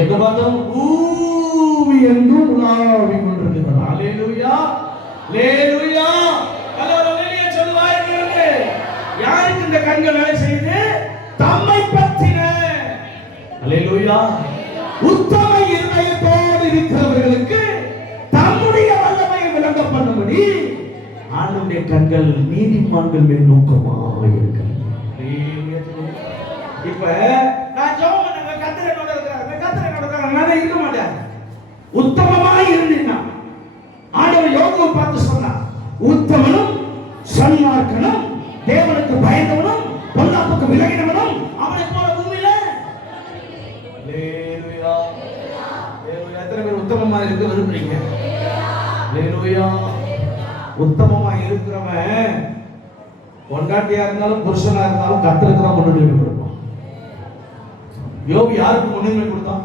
எங்க பார்த்தோம் பூமி எங்கும் உலாவி கொண்டிருக்கிறது. அல்லேலூயா அல்லேலூயா அல்லேலூயா சொல்லுவாங்க. யாருக்கு இந்த கண்கள் வேலை செய்யுது? தம்மை பற்றின அல்லேலூயா உத்தம இருதயத்தோடு இருக்கிறவர்களுக்கு தம்முடைய வல்லமையை விளங்க பண்ணும்படி ஆண்டவருடைய கண்கள் நீதிமான்கள் மேல் நோக்கமாக இருக்கிறது. இப்ப நான் ஜெபம் பண்ணுங்க, கர்த்தர் என்னோட இருக்காரு, கர்த்தர் என்னோட இருக்காரு, நான் இருக்க மாட்டேன். உத்தமமாக இருந்தீங்கன்னா ஆண்டவர் யோபுவை பார்த்து சொன்னார், உத்தமனும் சன்மார்க்கனும் தேவனுக்கு பயந்தவனும் பொல்லாப்புக்கு விலகினவனும் அவனை போல பூமியில. அல்லேலூயா அல்லேலூயா. எத்தனை பேர் உத்தமமா இருக்க விரும்புறீங்க? அல்லேலூயா. உத்தமமா இருக்கிறவன் பொண்டாட்டியா இருந்தாலும் புருஷனா இருந்தாலும் கர்த்தருக்கு தான் முன்னுரிமை கொடுப்பான். யோபு யாருக்கு முன்னுரிமை கொடுத்தான்?